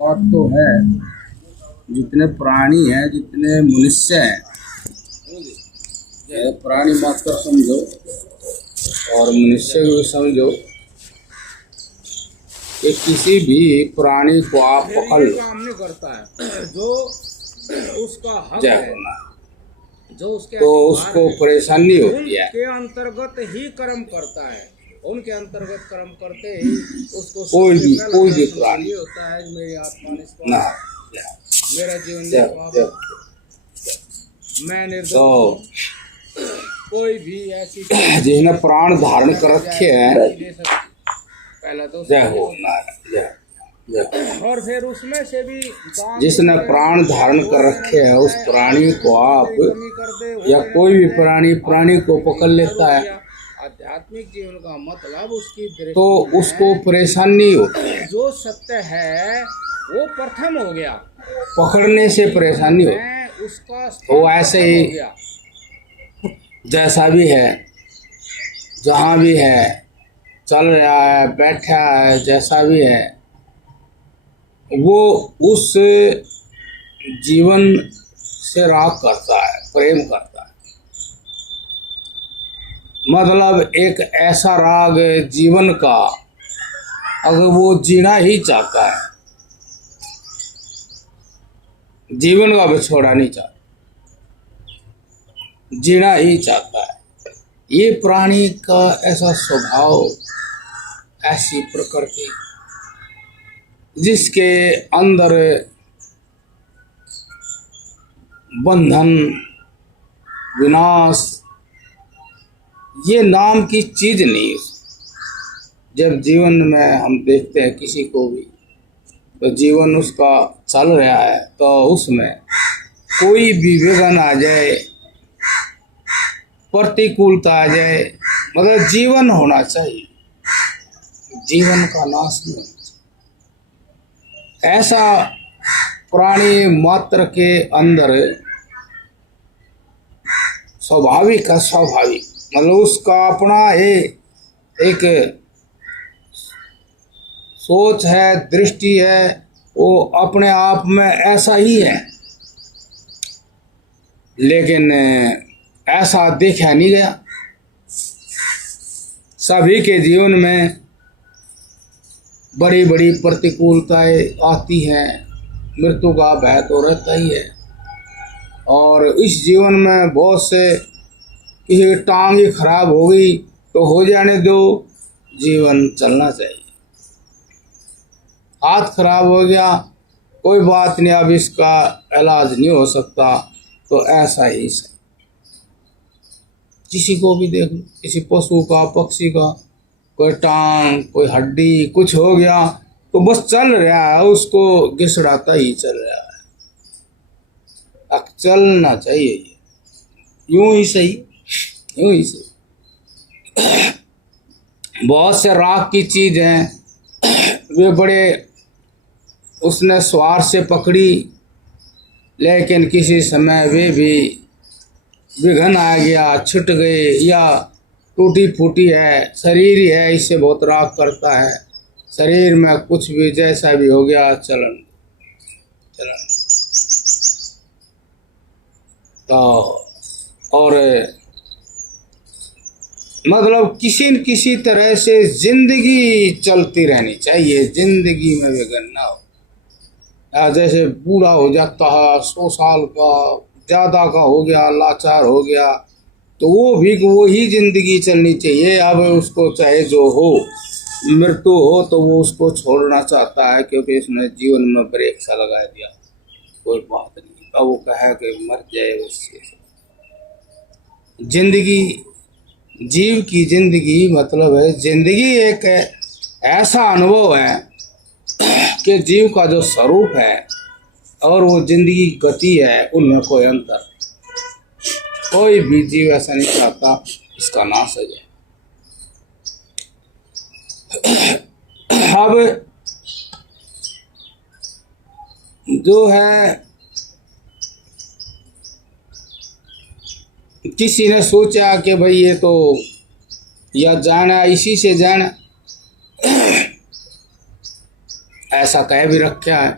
बात तो है, जितने प्राणी हैं, जितने मनुष्य हैं, प्राणी मात्र समझो और मनुष्य को समझो कि किसी भी प्राणी को आप पकड़ लो, काम नहीं करता है जो उसका हक जय है, होना, जो उसके तो अधिकार उसको है, परेशानी होती है। उनके अंतर्गत ही कर्म करता है। उनके अंतर्गत कर्म करते ही उसको कोई सबसे भी पहला प्राणी ये होता है कि मेरी आत्मा ना, निष्पाप है, मेरा जीवन निष्पाप है, मैं निर्दोष तो हूँ। कोई भी ऐसी जिन्हें प्राण धारण कर रखे हैं, पहला तो जय हो नारायण, जय जय। और फिर उसमें से भी दान जिसने प्राण धारण कर रखे हैं उस प्राणी को आप या कोई भी प्राणी को पकड़ लेता है आध्यात्मिक जीवन का मतलब उसकी तो उसको परेशानी नहीं होती। जो सत्य है वो प्रथम हो गया, पकड़ने से परेशानी होती उसका वो ऐसे ही जैसा भी है, जहाँ भी है, चल रहा है, बैठा है, जैसा भी है, वो उस जीवन से राग करता है, प्रेम करता है। मतलब एक ऐसा राग जीवन का, अगर वो जीना ही चाहता है, जीवन का बिछोड़ा नहीं चाहता, जीना ही चाहता है। ये प्राणी का ऐसा स्वभाव, ऐसी प्रकृति जिसके अंदर बंधन, विनाश, ये नाम की चीज नहीं। जब जीवन में हम देखते हैं किसी को भी, तो जीवन उसका चल रहा है, तो उसमें कोई भी विघ्न आ जाए, प्रतिकूलता आ जाए, मगर जीवन होना चाहिए, जीवन का नाश नहीं होना चाहिए। ऐसा प्राणी मात्र के अंदर स्वाभाविक है, स्वाभाविक मतलब उसका अपना एक सोच है, दृष्टि है, वो अपने आप में ऐसा ही है, लेकिन ऐसा देखा नहीं गया। सभी के जीवन में बड़ी बड़ी प्रतिकूलताएं आती हैं, मृत्यु का भय तो रहता ही है, और इस जीवन में बहुत से किसी की टांग ही खराब हो गई तो हो जाने दो, जीवन चलना चाहिए। हाथ खराब हो गया, कोई बात नहीं, अब इसका इलाज नहीं हो सकता, तो ऐसा ही सही। किसी को भी देख लो, किसी पशु का, पक्षी का, कोई टांग, कोई हड्डी, कुछ हो गया तो बस चल रहा है, उसको घिसड़ाता ही चल रहा है। अब चलना चाहिए, यूं ही सही, यूं ही सही। बहुत से राग की चीज हैं, वे बड़े उसने स्वार से पकड़ी, लेकिन किसी समय वे भी विघन आ गया, छूट गए, या टूटी फूटी है, शरीर ही है, इससे बहुत राग करता है। शरीर में कुछ भी जैसा भी हो गया, चलन चलन तो, और मतलब किसी न किसी तरह से जिंदगी चलती रहनी चाहिए, जिंदगी में विघन ना हो। जैसे बूढ़ा हो जाता है, 100 साल का ज्यादा का हो गया, लाचार हो गया, तो वो ही जिंदगी चलनी चाहिए। अब उसको चाहे जो हो, मृत्यु हो, तो वो उसको छोड़ना चाहता है, क्योंकि इसने जीवन में ब्रेक सा लगा दिया, कोई बात नहीं, अब वो कहे कि मर जाए उससे। जिंदगी, जीव की जिंदगी मतलब है, जिंदगी एक ऐसा अनुभव है कि जीव का जो स्वरूप है और वो जिंदगी की गति है, उनमें कोई अंतर। कोई भी जीव ऐसा नहीं चाहता इसका नाश हो जाए। अब जो है, किसी ने सोचा कि भाई ये तो या जाना, इसी से जाना, ऐसा ऐसा कह भी रखा है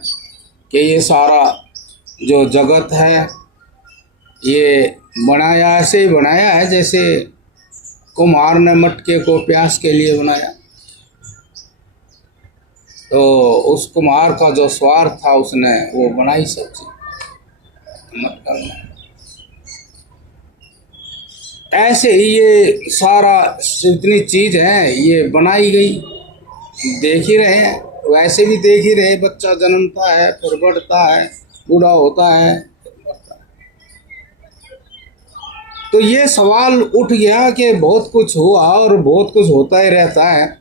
कि ये सारा जो जगत है ये बनाया ऐसे ही बनाया है जैसे कुम्हार ने मटके को प्यास के लिए बनाया। तो उस कुम्हार का जो स्वार्थ था उसने वो बनाई सब चीज मटका बनाया। ऐसे ही ये सारा जितनी चीज है ये बनाई गई, देख ही रहे हैं, वैसे भी देख ही रहे। बच्चा जन्मता है, फिर बढ़ता है, बूढ़ा होता है, मरता है। तो ये सवाल उठ गया कि बहुत कुछ हुआ और बहुत कुछ होता ही रहता है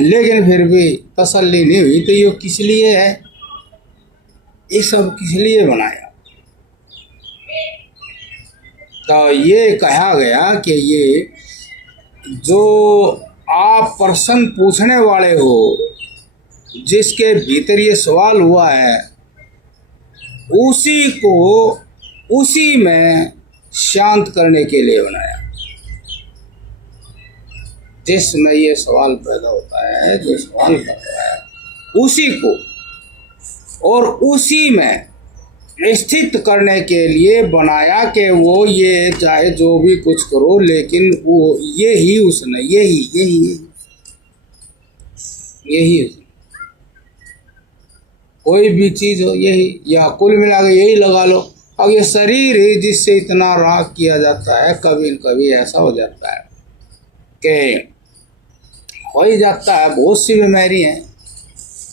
लेकिन फिर भी तसल्ली नहीं हुई। तो ये किस लिए है, ये सब किस लिए बनाया? तो ये कहा गया कि ये जो आप प्रश्न पूछने वाले हो, जिसके भीतर ये सवाल हुआ है, उसी को उसी में शांत करने के लिए बनाया। जिसमें ये सवाल पैदा होता है, जो सवाल करता है उसी को और उसी में स्थित करने के लिए बनाया कि वो ये चाहे जो भी कुछ करो लेकिन वो यही उसने यही यही यही कोई भी चीज हो यही, या कुल मिला के यही लगा लो। अब ये शरीर ही जिससे इतना राग किया जाता है, कभी न कभी ऐसा हो जाता है कि हो ही जाता है। बहुत सी बीमारी हैं,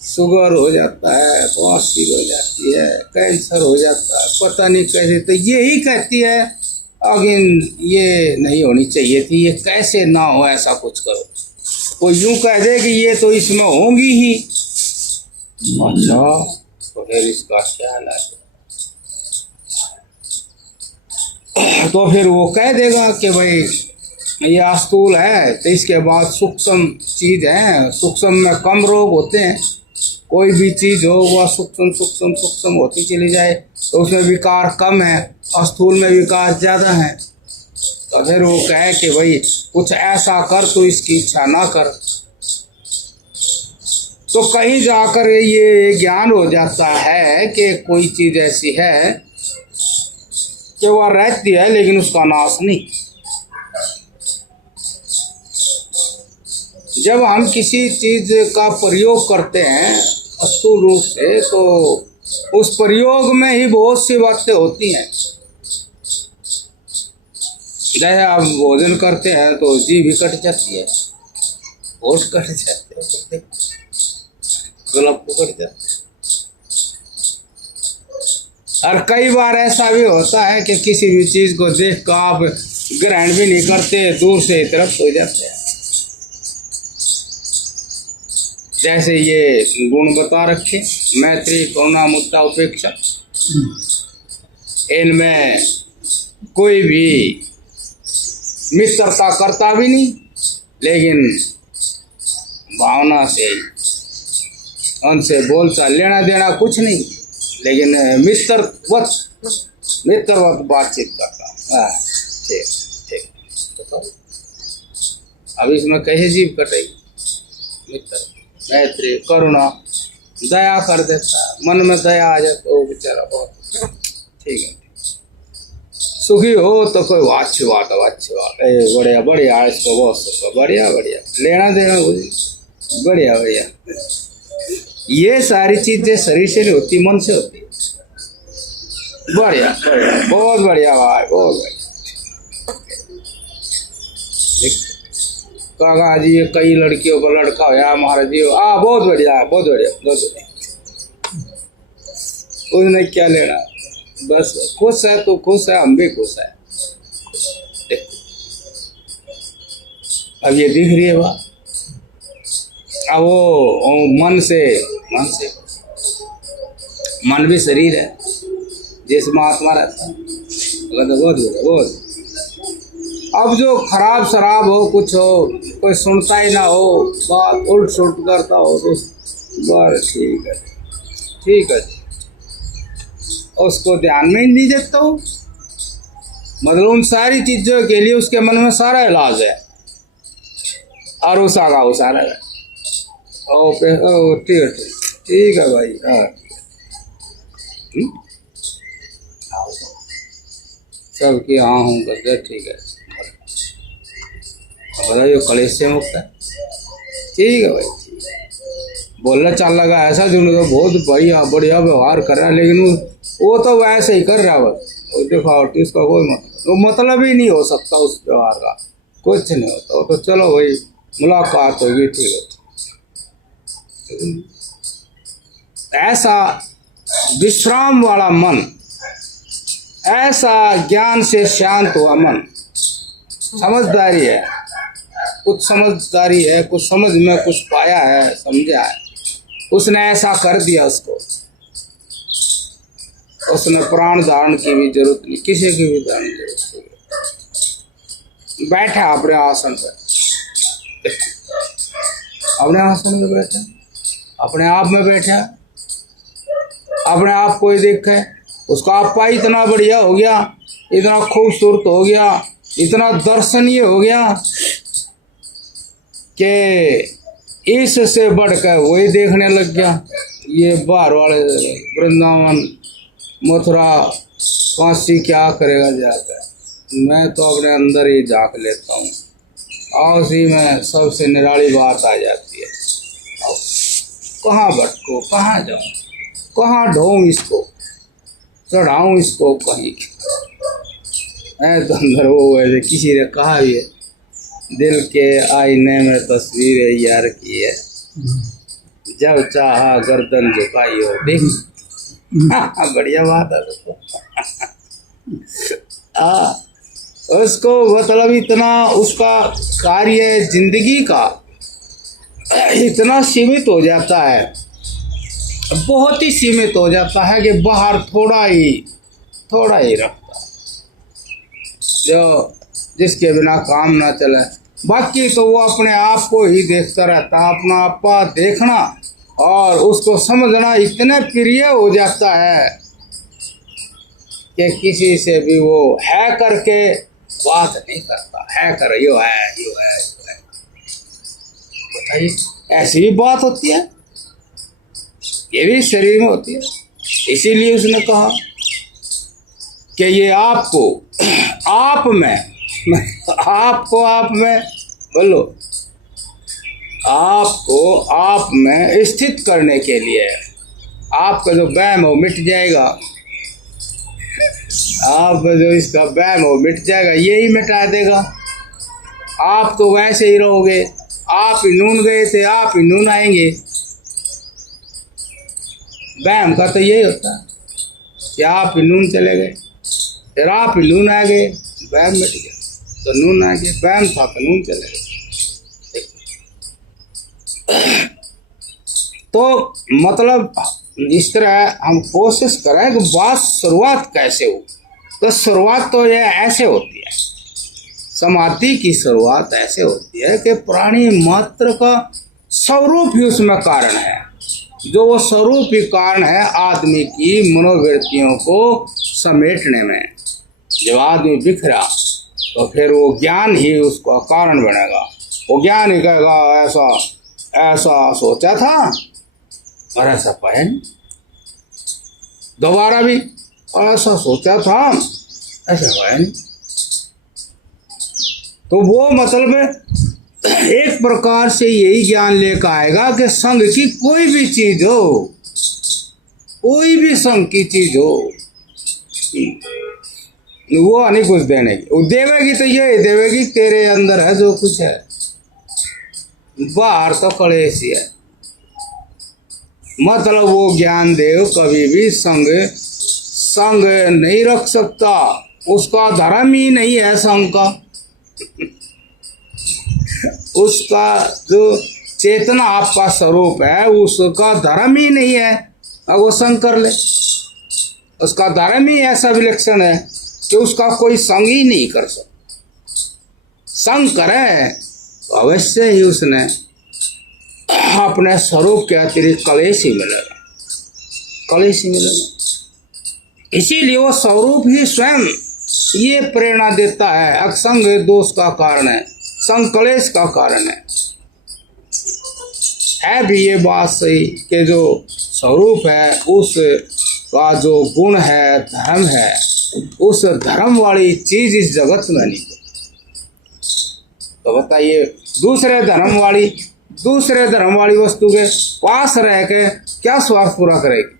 शुगर हो जाता है, बवासीर हो जाती है, कैंसर हो जाता है, पता नहीं कैसे। तो यही कहती है अगिन ये नहीं होनी चाहिए थी, ये कैसे ना हो, ऐसा कुछ करो। कोई यूं कह दे कि ये तो इसमें होंगी ही, अच्छा तो फिर इसका ख्याल है तो फिर वो कह देगा कि भाई ये स्थूल है, तो इसके बाद सूक्ष्म चीज है, सूक्ष्म में कम रोग होते हैं। कोई भी चीज हो वह सूक्ष्म सूक्ष्म सूक्ष्म होती चली जाए तो उसमें विकार कम है, स्थूल में विकार ज्यादा है। तो फिर वो कहे कि भाई कुछ ऐसा कर तो इसकी इच्छा ना कर। तो कहीं जाकर ये ज्ञान हो जाता है कि कोई चीज ऐसी है कि वह रहती है लेकिन उसका नाश नहीं। जब हम किसी चीज का प्रयोग करते हैं स्थूल रूप से, तो उस प्रयोग में ही बहुत सी बातें होती हैं। जैसे आप भोजन करते हैं तो जीभ भी कट जाती है, होठ कट जाते हैं, गलब कट जाते हैं। और कई बार ऐसा भी होता है कि किसी भी चीज को देख कर आप ग्रहण भी नहीं करते, दूर से तरफ हो जाते हैं। जैसे ये गुण बता रखे, मैत्री, करुणा, मुद्दा, उपेक्षा, इनमें कोई भी मित्रता करता भी नहीं, लेकिन भावना से उनसे बोलता, लेना देना कुछ नहीं, लेकिन मित्रवत बातचीत करता। ठीक ठीक। अब इसमें कहे जीव कटेगी, मित्र, मैत्री, करुणा, दया कर देता है, मन में दया आ जाए तो बेचारा बहुत ठीक है। सुखी हो तो कोई अच्छी बात है, अच्छी बात है, बढ़िया बढ़िया, इसको बहुत सुख, बढ़िया बढ़िया, लेना देना बढ़िया बढ़िया। ये सारी चीजें शरीर से नहीं होती, मन से होती। बढ़िया बढ़िया, बहुत बढ़िया भाई, बहुत बढ़िया। काका जी ये कई लड़कियों को लड़का होया महाराज जी, बहुत बढ़िया बहुत बढ़िया बहुत बढ़िया। उसने क्या लेना, बस खुश है तो खुश है, हम भी खुश है। अब ये दिख रही है बात। अब वो मन से मन भी शरीर है जिसमें आत्मा रहता है। बहुत बहुत। अब जो खराब शराब हो, कुछ हो, कोई सुनता ही ना हो, बात उल्ट सुल्ट करता हो, तो बस ठीक है ठीक है, उसको ध्यान में ही नहीं देता हूँ। मतलब उन सारी चीजों के लिए उसके मन में सारा इलाज है और उसा का वो सारा है। ठीक है ठीक है भाई। हाँ आओ। सबकी हाँ हूँ करके ठीक है। बताइए कलेश से मुक्त है। ठीक है भाई ठीक है। बोलना चल लगा ऐसा जो तो बहुत बढ़िया बढ़िया व्यवहार कर रहा है, लेकिन वो तो वैसे ही कर रहा है बस। दिखावटी उसका कोई मतलब ही नहीं हो सकता उस व्यवहार का, कुछ नहीं होता। तो चलो भाई मुलाकात होगी ठीक है। ऐसा विश्राम वाला मन, ऐसा ज्ञान से शांत हुआ मन, समझदारी है, कुछ समझदारी है, कुछ समझ में कुछ पाया है, समझा है, उसने ऐसा कर दिया। उसने प्राण धारण की भी जरूरत नहीं, किसी की भी धारण की जरूरत नहीं। बैठा अपने आसन पर, अपने आसन में बैठा, अपने आप में बैठा, अपने आप को ही देखे। उसका आपा इतना बढ़िया हो गया, इतना खूबसूरत हो गया, इतना दर्शनीय हो गया कि इससे बढ़कर वही देखने लग गया। ये बाहर वाले वृंदावन मथुरा काशी क्या करेगा जाकर, मैं तो अपने अंदर ही झांक लेता हूँ और उसी में सबसे निराली बात आ जाती है। कहाँ भटको, कहाँ जाऊँ, कहाँ ढोऊं इसको, चढ़ाऊं इसको कहीं। तो अंदर वो वैसे किसी ने कहा भी है, दिल के आईने में तस्वीर यार की है, जब चाहा गर्दन झुकाई हो देख। बढ़िया बात है उसको मतलब इतना उसका कार्य जिंदगी का इतना सीमित हो जाता है, बहुत ही सीमित हो जाता है कि बाहर थोड़ा ही रखता, जो जिसके बिना काम ना चले। बाकी तो वो अपने आप को ही देखता रहता है, अपना आपा देखना और उसको समझना इतने प्रिय हो जाता है कि किसी से भी वो है करके बात नहीं करता, है कर यो है। बताइए ऐसी भी बात होती है, ये भी शरीर में होती है। इसीलिए उसने कहा कि ये आपको आप में बोलो, आपको आप में स्थित करने के लिए आपका जो वहम हो मिट जाएगा, आप जो इसका वहम हो मिट जाएगा, यही मिटा देगा। आप तो वैसे ही रहोगे, आप ही नून गए थे आप ही नून आएंगे। वहम का तो यही होता है कि आप ही नून चले गए, फिर आप ही नून आ गए, वहम मिट गया तो नून आ गया, वहम था तो नून चले गए। तो मतलब इस तरह हम कोशिश करें कि बात शुरुआत कैसे हो। तो शुरुआत तो ये ऐसे होती है, समाधि की शुरुआत ऐसे होती है कि प्राणी मात्र का स्वरूप ही उसमें कारण है। जो वो स्वरूप ही कारण है आदमी की मनोवृत्तियों को समेटने में। जब आदमी बिखरा तो फिर वो ज्ञान ही उसका कारण बनेगा। वो ज्ञान ही कहेगा ऐसा सोचा था और ऐसा पाया नहीं, दोबारा भी और ऐसा सोचा था ऐसा पाया नहीं। तो वो मतलब एक प्रकार से यही ज्ञान लेकर आएगा कि संग की कोई भी चीज हो, कोई भी संग की चीज हो, वो नहीं कुछ देने की, वो देवेगी तो ये देवेगी तेरे अंदर है जो कुछ है, बाहर तो कलेश ही है। मतलब वो ज्ञान देव कभी भी संग नहीं रख सकता, उसका धर्म ही नहीं है संग का। उसका जो चेतना आपका स्वरूप है उसका धर्म ही नहीं है। अब वो संग कर ले, उसका धर्म ही ऐसा विलक्षण है कि उसका कोई संग ही नहीं कर सकता। संग करे तो अवश्य ही उसने अपने स्वरूप के अतिरिक्त कलेश ही मिलेगा, कलेश ही मिलेगा। इसीलिए वो स्वरूप ही स्वयं ये प्रेरणा देता है। असंग दोष का कारण है, संग कलेश का कारण है है भी ये बात सही कि जो स्वरूप है उस का जो गुण है, धर्म है, उस धर्म वाली चीज इस जगत में नहीं। तो बताइए दूसरे धर्म वाली वस्तु के पास रह के क्या स्वार्थ पूरा करेगी?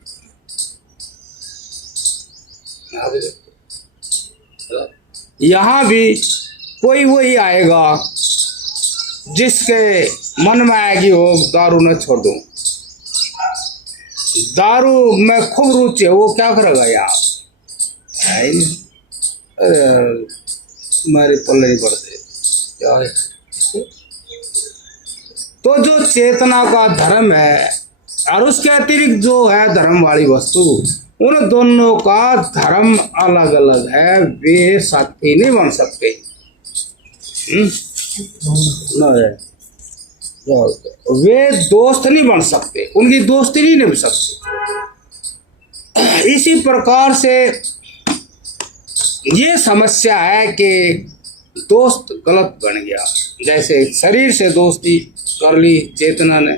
यहाँ भी कोई वही आएगा जिसके मन में आएगी वो दारू न छोड़ दूं, दारू में खूब रुचि है, वो क्या करेगा यार? हमारे पल्ले नहीं पड़ते क्या है। तो जो चेतना का धर्म है और उसके अतिरिक्त जो है धर्म वाली वस्तु, उन दोनों का धर्म अलग अलग है, वे साथी नहीं बन सकते। वे दोस्त नहीं बन सकते, उनकी दोस्ती नहीं निभ सकती। इसी प्रकार से ये समस्या है कि दोस्त गलत बन गया। जैसे शरीर से दोस्ती कर ली चेतना ने,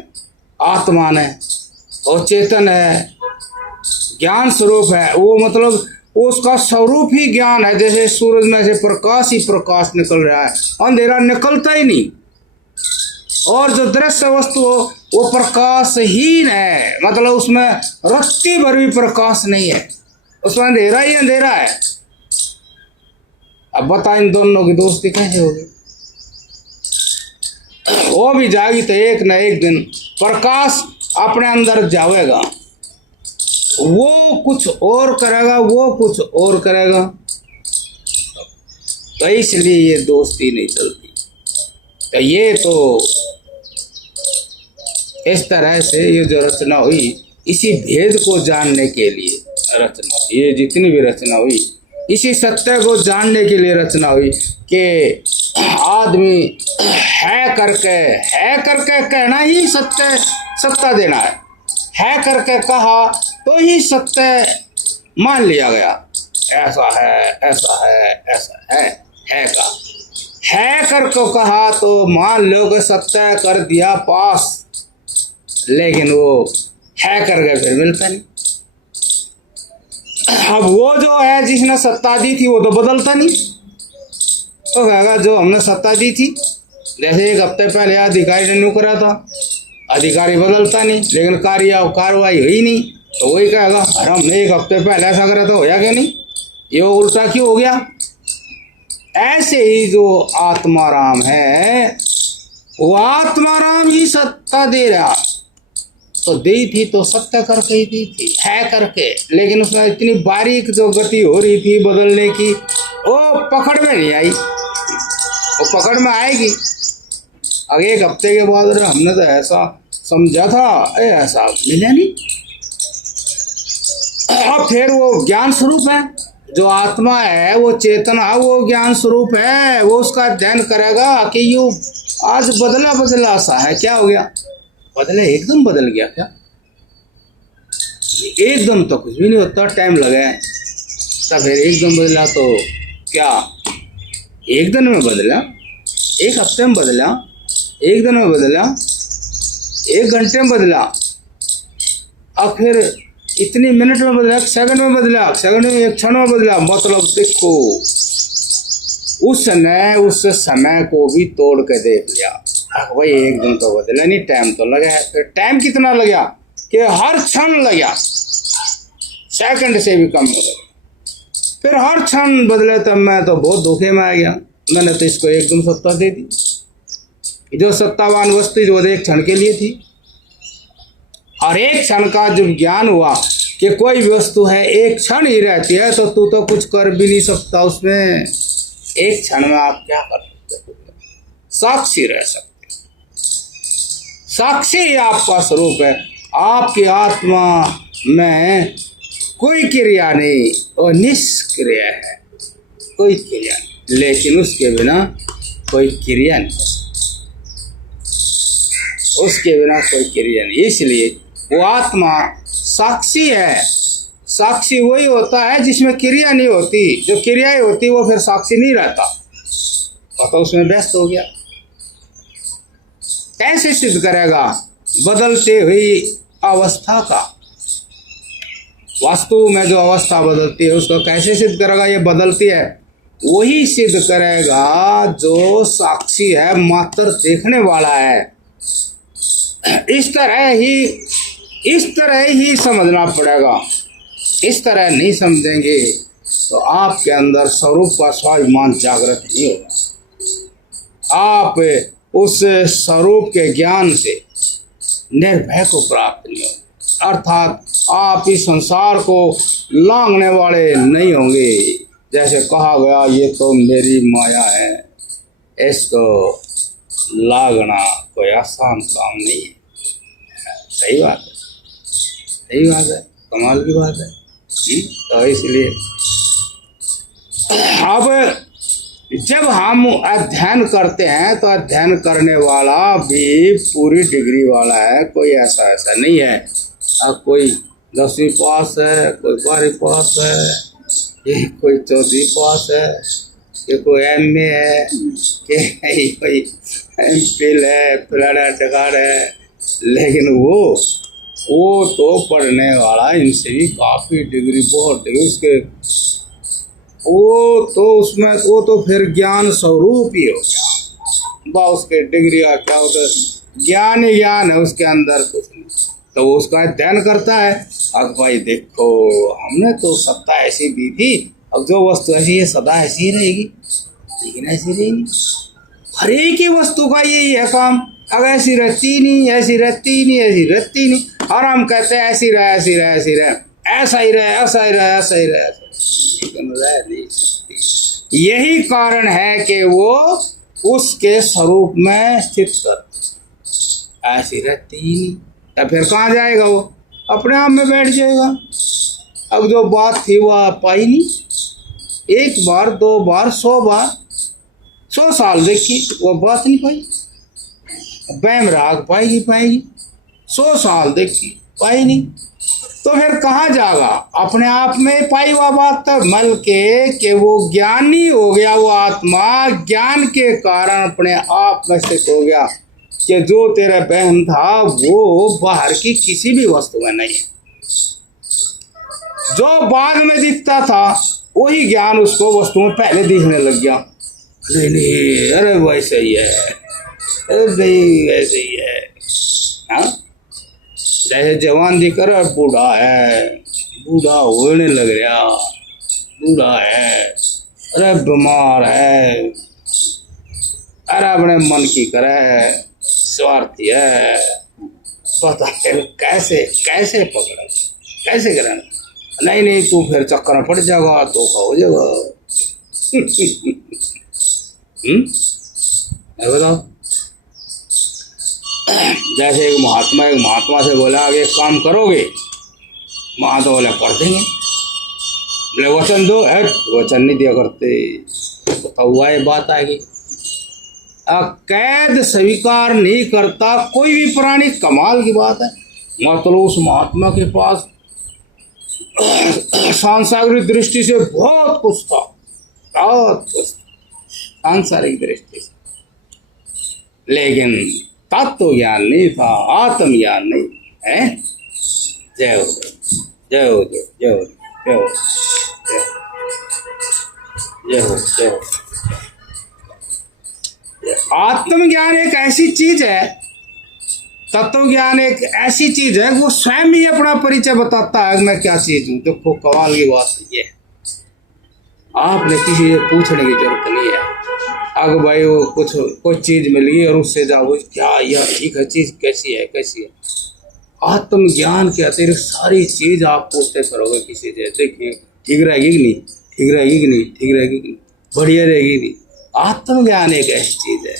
आत्मा ने, और चेतन है, ज्ञान स्वरूप है, वो मतलब उसका स्वरूप ही ज्ञान है। जैसे सूरज में से प्रकाश ही प्रकाश निकल रहा है, अंधेरा निकलता ही नहीं। और जो दृश्य वस्तु हो वो प्रकाशहीन है, मतलब उसमें रत्ती भर भी प्रकाश नहीं है, उसमें अंधेरा ही अंधेरा है। अब बता इन दोनों की दोस्ती कैसे होगी? वो भी जाएगी तो एक न एक दिन प्रकाश अपने अंदर जाएगा, वो कुछ और करेगा, वो कुछ और करेगा। तो इसलिए ये दोस्ती नहीं चलती। तो ये तो इस तरह से ये जो रचना हुई, इसी भेद को जानने के लिए रचना हुई। ये जितनी भी रचना हुई इसी सत्य को जानने के लिए रचना हुई कि आदमी है करके कहना ही सत्ता देना है करके कहा तो ही सत्य मान लिया गया। ऐसा है का है करके कहा तो मान लो कि सत्य कर दिया पास, लेकिन वो है करके फिर मिलता नहीं। अब वो जो है जिसने सत्ता दी थी वो तो बदलता नहीं, तो कहेगा जो हमने सत्ता दी थी, जैसे एक हफ्ते पहले अधिकारी ने न्यू करा था, अधिकारी बदलता नहीं, लेकिन कार्रवाई हुई नहीं, तो वही कहेगा अरे हमने एक हफ्ते पहले ऐसा करा था, होया क्यों नहीं, ये उल्टा क्यों हो गया। ऐसे ही जो आत्माराम है वो आत्माराम ही सत्ता दे रहा, तो दी थी तो सत्य करके ही दी थी, है करके, लेकिन उसमें इतनी बारीक जो गति हो रही थी बदलने की, वो पकड़ में नहीं आई, वो पकड़ में आएगी। अब एक हफ्ते के बाद हमने तो ऐसा समझा था, ऐसा मिला नहीं। अब फिर वो ज्ञान स्वरूप है, जो आत्मा है वो चेतना, वो ज्ञान स्वरूप है, वो उसका अध्ययन करेगा कि यू आज बदला सा है, क्या हो गया, बदले एकदम बदल गया क्या? एकदम तो कुछ भी नहीं होता, टाइम लगा है। तब फिर एकदम बदला तो क्या एक दिन में बदला, एक हफ्ते में बदला, एक दिन में बदला, एक घंटे में बदला, अब फिर इतनी मिनट में बदला, सेकंड में बदला, सेकंड में एक क्षण में बदला। मतलब देखो उसने उस समय को भी तोड़ के देख लिया। भाई एक दिन तो बदला नहीं, टाइम तो लगा है। फिर टाइम कितना लगा कि हर क्षण लगा, सेकंड से भी कम हो गया। फिर हर क्षण बदले, तब मैं तो बहुत धोखे में आ गया। मैंने तो इसको एकदम सत्ता दे दी, जो सत्तावान वस्तु जो एक क्षण के लिए थी। और एक क्षण का जब ज्ञान हुआ कि कोई वस्तु है एक क्षण ही रहती है, तो तू तो कुछ कर भी नहीं सकता उसमें। एक क्षण में आप क्या कर सकते? साक्षी रह सकते। साक्षी ही आपका स्वरूप है। आपकी आत्मा में कोई क्रिया नहीं, और निष्क्रिय है, कोई क्रिया नहीं। लेकिन उसके बिना कोई क्रिया नहीं, उसके बिना कोई क्रिया नहीं। इसलिए वो आत्मा साक्षी है। साक्षी वही होता है जिसमें क्रिया नहीं होती। जो क्रियाएं होती वो फिर साक्षी नहीं रहता, तो उसमें व्यस्त हो गया। कैसे सिद्ध करेगा? बदलते हुई अवस्था का, वास्तु में जो अवस्था बदलती है उसको कैसे सिद्ध करेगा? ये बदलती है वही सिद्ध करेगा जो साक्षी है, मात्र देखने वाला है। इस तरह ही समझना पड़ेगा। इस तरह नहीं समझेंगे तो आपके अंदर स्वरूप का स्वाभिमान जागृत नहीं होगा। आप उस स्वरूप के ज्ञान से निर्भय को प्राप्त नहीं होगा, अर्थात आप इस संसार को लांघने वाले नहीं होंगे। जैसे कहा गया, ये तो मेरी माया है, इसको लागना कोई आसान काम नहीं है। सही बात है, सही बात है, कमाल की बात है। तो इसलिए अब जब हम अध्ययन करते हैं तो अध्ययन करने वाला भी पूरी डिग्री वाला है, कोई ऐसा नहीं है। अब कोई 10वीं पास है, कोई 12वीं पास है, ये कोई 14वीं पास है, ये कोई MA है, कि कोई MPhil है, फलाना ढगाड़ है, लेकिन वो तो पढ़ने वाला इनसे भी काफ़ी डिग्री, बहुत डिग्री उसके, वो तो फिर ज्ञान स्वरूप ही हो गया। बा उसके डिग्री का क्या होता है? ज्ञान ही ज्ञान है, उसके अंदर कुछ नहीं। तो वो उसका अध्ययन करता है। अब भाई देखो, हमने तो सत्ता ऐसी दी थी, अब जो वस्तु ऐसी है सदा ऐसी ही रहेगी, लेकिन ऐसी रहेगी। हर एक ही वस्तु का यही है काम, अब ऐसी रहती नहीं, ऐसी रहती नहीं, ऐसी रहती नहीं। और हम कहते हैं ऐसी रहे, ऐसी रहे, ऐसी रहे, ऐसा ही रहे, ऐसा ही रहे, ऐसा ही रहे, लेकिन रह नहीं सकती। यही कारण है कि वो उसके स्वरूप में स्थित कर ऐसी रहती ही नहीं। तो फिर कहाँ जाएगा? वो अपने आप में बैठ जाएगा। अब जो बात थी वह पाई नहीं, एक बार, दो बार, 100 बार, 100 साल देखी वो बात नहीं पाई। बैम राग पाएगी 100 साल देखी, पाई नहीं, तो फिर कहाँ जाएगा? अपने आप में पाई हुआ बात तब मल के वो ज्ञानी हो गया। वो आत्मा ज्ञान के कारण अपने आप में स्थित हो गया कि जो तेरा बहन था वो बाहर की किसी भी वस्तु में नहीं है। जो बाद में दिखता था वही ज्ञान उसको वस्तु में पहले दिखने लग गया। नहीं, अरे वैसे ही है, अरे नहीं वैसे ही है। हाँ, जैसे जवान दिख रहा है, बूढ़ा है, बूढ़ा होने लग रहा, बूढ़ा है, अरे बीमार है, अरे अपने मन की करे, स्वार्थी है, पता है कैसे कैसे पकड़ा, कैसे करना। नहीं तू फिर चक्कर में पड़ जाएगा, धोखा हो जाएगा। बताओ, जैसे एक महात्मा से बोला आगे काम करोगे, महात्मा बोला कर देंगे, बोले वचन दो, है वचन नहीं दिया करते। तो हुआ ये बात आएगी। कैद स्वीकार नहीं करता कोई भी प्राणी, कमाल की बात है। मतलब उस महात्मा के पास सांसारिक दृष्टि से बहुत कुछ था, बहुत कुछ सांसारिक दृष्टि से, लेकिन तत्व ज्ञान नहीं था, आत्म ज्ञान नहीं है। जय हो, जय हो, जय हो, जय हो, जय हो, जय हो। आत्मज्ञान एक ऐसी चीज है, तत्व ज्ञान एक ऐसी चीज है, वो स्वयं ही अपना परिचय बताता है मैं क्या चीज हूं। देखो कमाल की बात ये है, आपने किसी से पूछने की जरूरत नहीं है। अगर भाई वो कुछ चीज मिल गई और उससे जाओ क्या यह ठीक है चीज, कैसी है कैसी है। आत्मज्ञान के अतिरिक्त सारी चीज आप पूछते करोगे किसी से, देखिए ठीक रहेगी कि नहीं, ठीक रहेगी कि नहीं, ठीक रहेगी कि नहीं, बढ़िया रहेगी नहीं। आत्मज्ञान एक ऐसी चीज है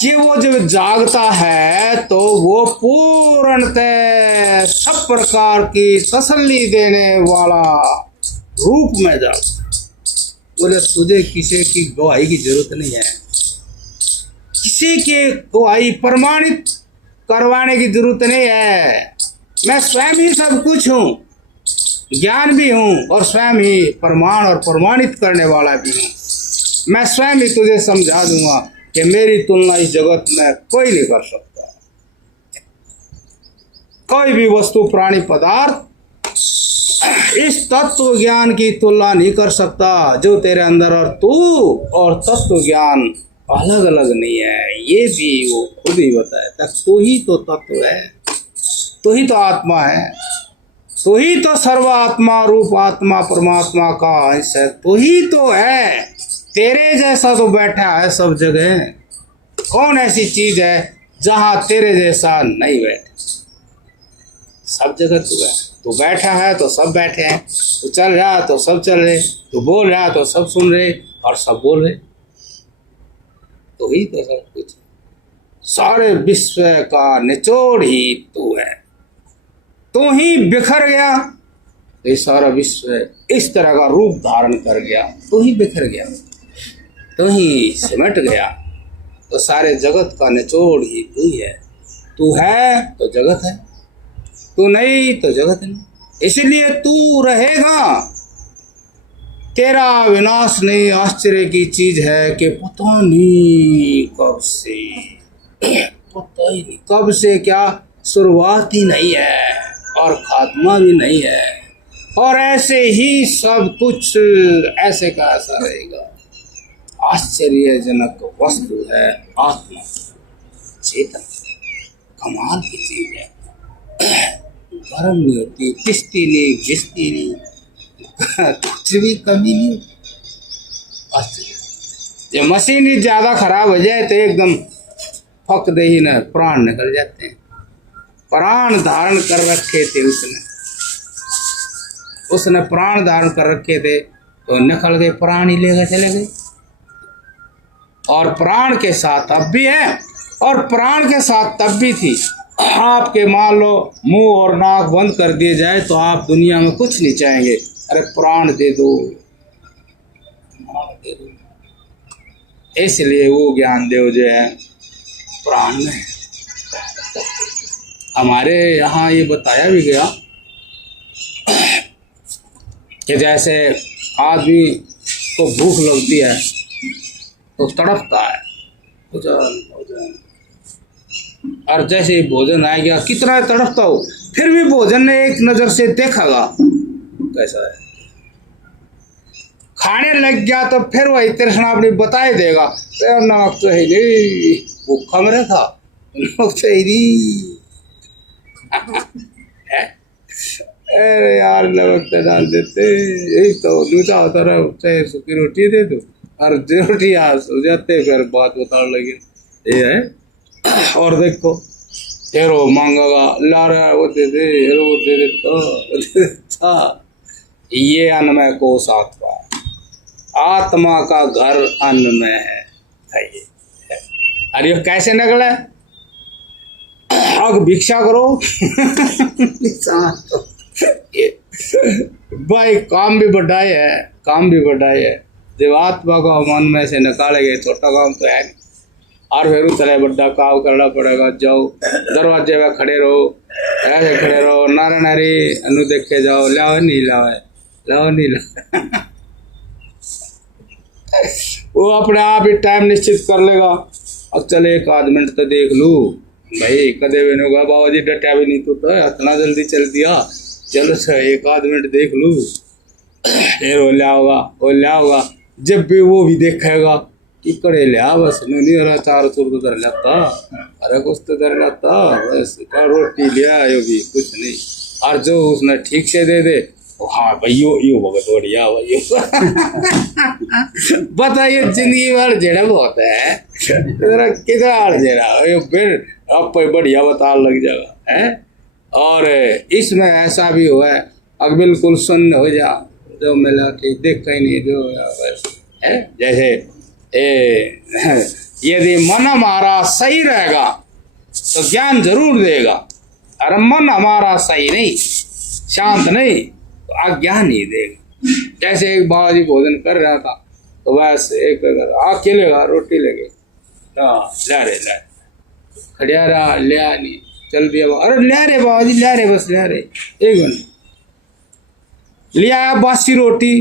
कि वो जब जागता है तो वो पूर्णतः सब प्रकार की तसल्ली देने वाला रूप में जागता। बोले तुझे किसी की गवाही की जरूरत नहीं है, किसी की गवाही प्रमाणित करवाने की जरूरत नहीं है। मैं स्वयं ही सब कुछ हूँ, ज्ञान भी हूँ और स्वयं ही प्रमाण और प्रमाणित करने वाला भी हूँ। मैं स्वयं ही तुझे समझा दूंगा कि मेरी तुलना इस जगत में कोई नहीं कर सकता। कोई भी वस्तु प्राणी पदार्थ इस तत्व ज्ञान की तुलना नहीं कर सकता जो तेरे अंदर। और तू और तत्व ज्ञान अलग अलग नहीं है, ये भी वो खुद ही बताया। तू ही तो तत्व है, तू ही तो आत्मा है, तू ही तो सर्वात्मा रूप आत्मा परमात्मा का अंश है, तू ही तो है। तेरे जैसा तो बैठा है सब जगह। कौन ऐसी चीज है जहां तेरे जैसा नहीं बैठे? सब जगह तू है। तू बैठा है तो सब बैठे हैं, तू चल रहा है तो सब चल रहे, तू बोल रहा है तो सब सुन रहे और सब बोल रहे। तू ही तो सब कुछ, सारे विश्व का निचोड़ ही तू है। तू ही बिखर गया तो ये सारा विश्व इस तरह का रूप धारण कर गया। तू ही बिखर गया, तू ही सिमट गया तो सारे जगत का निचोड़ ही तू ही है। तू है तो जगत है, तू नहीं तो जगत नहीं। इसलिए तू रहेगा, तेरा विनाश नहीं। आश्चर्य की चीज है कि पता नहीं कब से, पता ही नहीं कब से, क्या शुरुआत ही नहीं है और खात्मा भी नहीं है, और ऐसे ही सब कुछ ऐसे का ऐसा रहेगा। आश्चर्यजनक वस्तु है आत्मा, चेतन, कमाल की चीज है। गरम नहीं होती, पिसती नहीं, घिसती नहीं, कुछ भी कमी नहीं। आश्चर्य। ये मशीन ही ज्यादा खराब हो जाए तो एकदम फक दे ही ना, प्राण निकल जाते हैं। प्राण धारण कर रखे थे उसने प्राण धारण कर रखे थे तो निकल गए, प्राण ही लेकर चले गए। और प्राण के साथ अब भी है और प्राण के साथ तब भी थी। आपके मान लो मुंह और नाक बंद कर दिए जाए तो आप दुनिया में कुछ नहीं चाहेंगे, अरे प्राण दे दो, दे दो। इसलिए वो ज्ञान देव जो है प्राण में है। हमारे यहाँ ये बताया भी गया कि जैसे आदमी को भूख लगती है तो तड़पता है, भोजन भोजन, और जैसे ही भोजन आ गया कितना तड़पता हो, फिर भी भोजन ने एक नजर से देखागा कैसा है। खाने लग गया तो फिर वही तृष्णा अपनी बता ही देगा, नमक तो है नहीं, भूखा मेरा था, नमक तो है नहीं। अरे यार नमक तो डाल देते, एक तो लूचा होता रहा, चाहे सूखी रोटी दे दो, और रोटी आज हो जाते, फिर बात बताने लगे ये है। और देखो फिर वो मांगेगा, ला रहा है वो दे दे, वो दे देता। ये अन्नमय कोश आत्मा, आत्मा का घर अन्न में है। अरे कैसे निकले? अब भिक्षा करो। भाई काम भी बढ़ाए है, काम भी बढ़ाए है। जब आत्मा को मन में से निकालेंगे, छोटा काम तो है नहीं। और फिर चले बड़ा काम करना पड़ेगा। जाओ दरवाजे में खड़े रहो, ऐसे खड़े रहो, नारा नारी अनु देखे जाओ, लाओ नहीं लाओ, लाओ नहीं लाओ। वो अपने आप ही टाइम निश्चित कर लेगा। अब चले एक आध मिनट तो देख लू भाई, कदे भी नहीं होगा बाबा जी, डटा भी नहीं तो इतना जल्दी चल दिया, चलो सर एक आध मिनट देख लू। फिर वो लिया होगा, जब भी वो भी देखेगा कि कड़े लिया, बस नहीं हो रहा, चार चूर तो धर लेता, अरे कुछ तो धर लेता, बस रोटी लिया, यो भी कुछ नहीं। और जो उसने ठीक से दे दे, हाँ भाई यो बहुत बढ़िया भाई। बताइए जिंदगी भर जेड़ा बहुत है, कितना हाल जेड़ा यो, फिर आप बढ़िया बता लग जाएगा है। और इसमें ऐसा भी हुआ है, अब बिल्कुल सुन्न हो जा, जो मिला कि देख कहीं नहीं जो बस है। जैसे यदि मन हमारा सही रहेगा तो ज्ञान जरूर देगा, और मन हमारा सही नहीं, शांत नहीं, तो अज्ञान ही देगा। जैसे एक बाबा जी भोजन कर रहा था तो बस एक अकेले रोटी लगे, ला रे खड़िया रहा, लिया नहीं, चल दिया, अरे लिया रे बाबा जी, लिया रे, बस लिया रे, एक मिनट लिया। बासी रोटी